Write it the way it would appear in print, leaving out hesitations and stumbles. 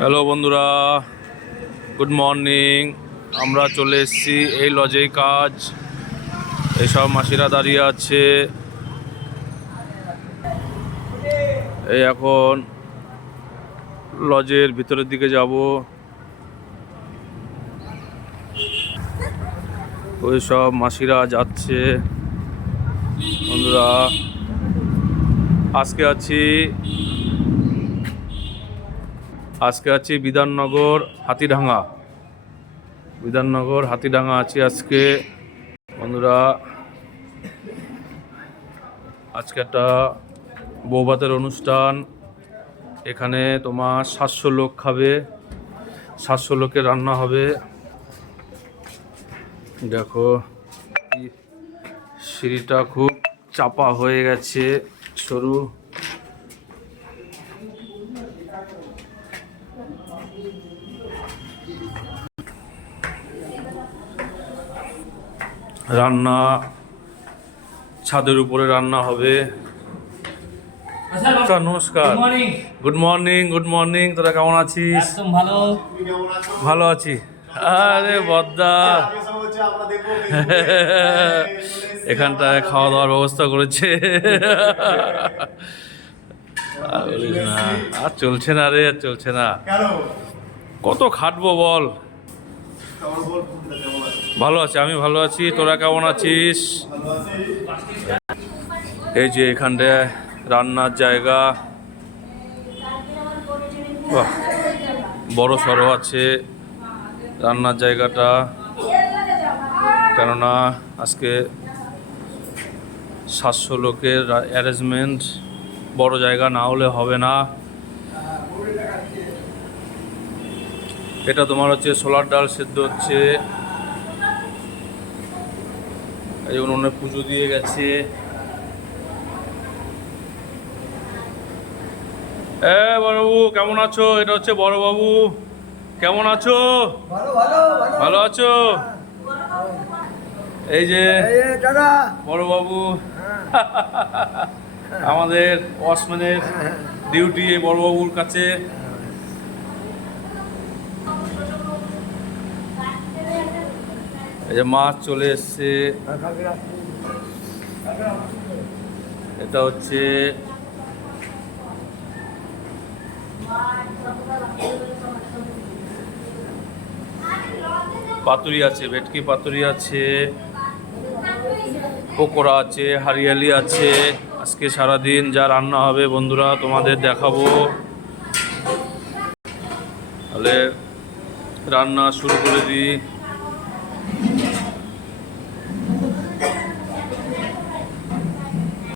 Hello বন্ধুরা, good morning. আমরা চলে এসেছি এই লজেই কাজ। এইসব মাসিরা দাঁড়িয়ে আছে। এই এখন লজের ভিতরের দিকে যাব। ওই সব মাসিরা যাচ্ছে। বন্ধুরা, আজকে আছি বিধাননগর হাতিডাঙ্গা আছি আজকে। বন্ধুরা, আজকে একটা বৌভাতের অনুষ্ঠান। এখানে তোমার 700 লোক খাবে, 700 লোকের রান্না হবে। দেখো, সিঁড়িটা খুব চাপা হয়ে গেছে, সরু। রান্না ছাদের উপরে রান্না হবে। নমস্কার, গুড মর্নিং। তোরা কেমন আছিস? ভালো আছি। আরে বদ্দা, এখানটায় খাওয়া দাওয়ার ব্যবস্থা করেছে। আর চলছে না রে, চলছে না। কত খাটবো বল। ভালো আছি, আমি ভালো আছি। তোরা কেমন আছিস? এই যে এখানটায় রান্নার জায়গা, বড় সড়ো আছে রান্নার জায়গাটা। কেননা আজকে 700 লোকের অ্যারেঞ্জমেন্ট, বড় জায়গা না হলে হবে না। এটা তোমার হচ্ছে ছোলার ডাল সেদ্ধ হচ্ছে। এই উনুনে পুজো দিয়ে গেছে। বড়বাবু কেমন আছো? এটা হচ্ছে বড়বাবু। কেমন আছো? ভালো আছো? এই যে বড়বাবু, আমাদের ওয়াচম্যানের ডিউটি এই বড়বাবুর কাছে। এই যে মাছ চলে এসছে। এটা হচ্ছে পাতুরি আছে, ভেটকি পাতুরি আছে, পকোড়া আছে, হারিয়ালি আছে। আজকে সারাদিন যা রান্না হবে বন্ধুরা তোমাদের দেখাবো। তাহলে রান্না শুরু করে দিই।